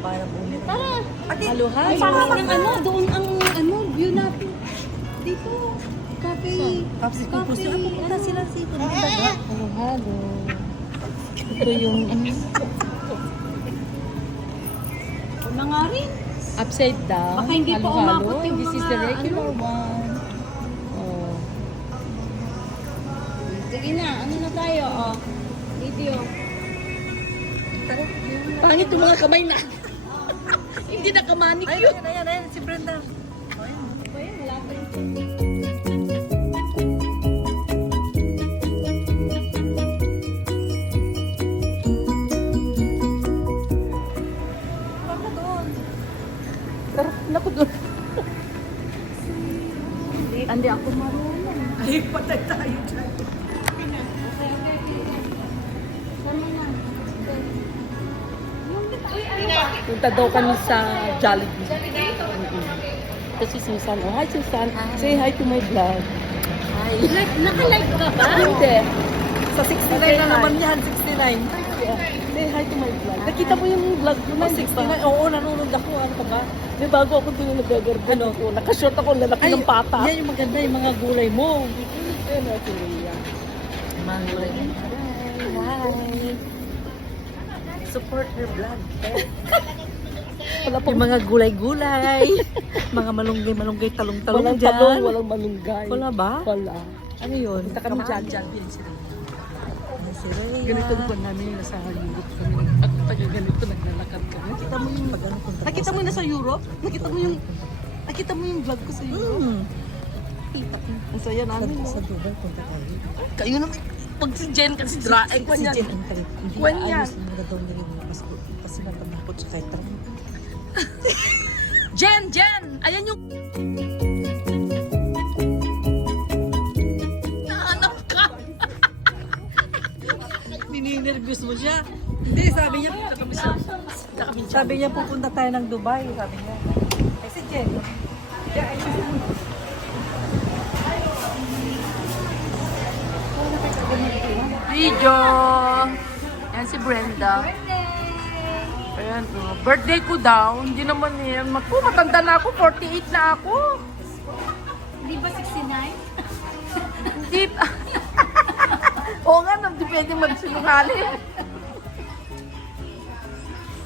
baba ng ulit. Tara. Haluhay. Parang ang ano, doon ang ano, view natin. Dito. Cafe. Tapos pupunta pupunta sila dito. Dagat. Halo-halo. Ito yung Mga rin. upside down. Baka hindi pa Halo-halo. umabot yung This is mga the regular one. Oh. Sige na, ano na tayo? Oh. Video. Pangit yung mga kamay na. Hindi na kamanicure. Ayan, si Brenda. Wala pa rin. Naku doon. Hindi ako marunong. Ay, patay tayo dyan. Punta daw kami sa Jollibee. Ito si Susan. Oh, hi Susan. Say hi to my vlog. Naka-live ka ba? Hindi. Sa 69 na naman yan, 69. Yeah. Say hi to my vlog. Nakita mo yung vlog ko na, di ba? 69. Oo, nanonood ako. Ano ka ba? May bago ako doon nagagarbo. Ano? Nakashort ako, lalaki ng pata. Yan yung maganda, yung mga gulay mo. Ayun o, si Rhea. Mga gulay mo. Hi. Support her vlog. Wala pa Yung mga gulay-gulay. Mga malunggay, talong-talong walang dyan. talong, walang malunggay. Wala ba? Wala. Ano yun? Punta kami dyan. Yan si Rhea. Yan si Rhea. Ganito po namin nasa Europe kami. At taga ganito naglalakad kami. Nakita mo yung pag ano punta. Nakita mo yung nasa Europe? Nakita mo yung vlog ko sa Europe? Ang saya namin. Sa Dubai, punta tayo. Kayo naman. Pag si Jen kasi draeng ko Si niyan. Jen ang kalit. Hindi Kwan yan. ayos na daw nila yung kasi napanakot sa kahit tarang. Jen! Ayan yung... Nahanap ka! Nininervyos mo siya. Hindi, sabi niya punta kami sa... Sabi niya pupunta tayo ng Dubai, sabi niya. Ay si Jen. Video! Yan si Brenda. Ayan, oh. Birthday ko daw. Hindi naman yan. Matanda na ako. 48 na ako. Di ba 69? Hindi. Oo nga, hindi pwede magsinungaling.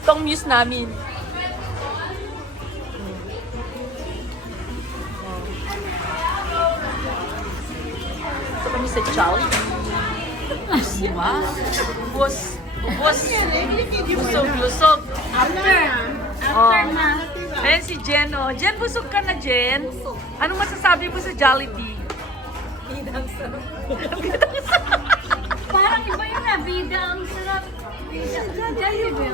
Ito ang muse namin. Ito kami sa Jollibee. Diba? Busog. After Oh. na. Ayan si Jen, oh. Jen, busog ka na, Jen? Anong masasabi mo sa Jollibee? Parang iba yun na, bida ang sarap. Bida. Jollibee.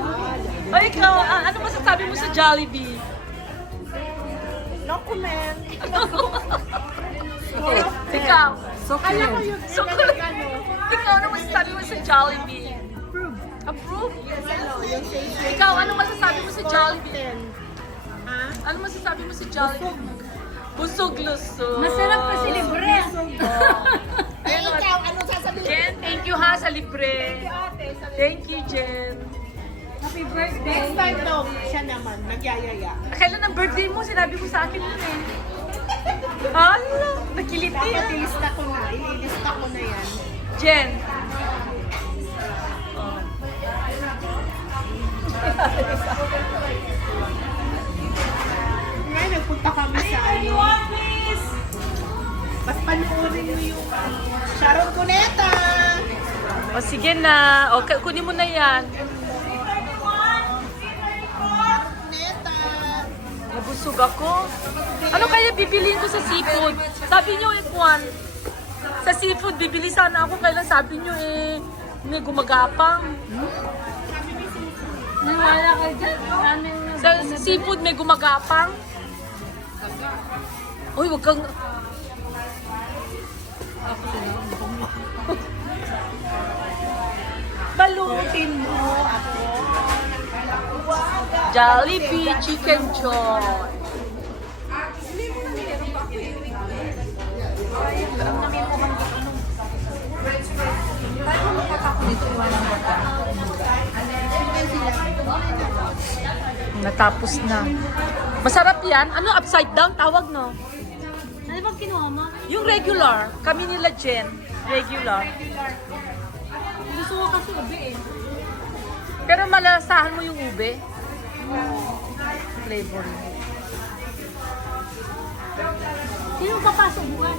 Ay, ikaw, ano masasabi mo sa Jollibee? No comment. Ikaw. Succulent. Sukulit. Ikaw, ano masasabi mo sa Jollibee? Approve? Ikaw, ano masasabi mo sa Jollibee? Ano masasabi mo sa Jollibee? Busog-lusog. Masarap kasi libre. Ikaw, ano sasabihin? Jen, thank you ha sa libre. Thank you, Jen. Happy birthday. Next time daw, siya naman, nagyayaya. Kailan ang birthday mo? Sinabi mo sa akin yun eh. Hala, nakiliti. Dapat ilista ko na, ililista ko na yan. Jen. Ngayon, nagpunta kami sa ano. Mas panoorin mo yung Sharon Cuneta. O sige na. O, kunin mo na yan. Cuneta. Nabusog ako. Ano kaya bibiliin ko sa seafood? Sabi niyo eh, Juan. Sa seafood, bibili sana ako. Kailan sabi niyo eh, may gumagapang. Nawala ka dyan. Sa seafood, may gumagapang. Uy, wag kang... Balutin mo ako. Jollibee Chicken Joy. Natapos na. Masarap yan. Ano, upside down tawag, no? Ano bang kinuha mo? Yung regular. Kami nila Jen. Regular. Gusto ko kasi ube eh. Pero malasahan mo yung ube. Flavor. Sino papasok bukas?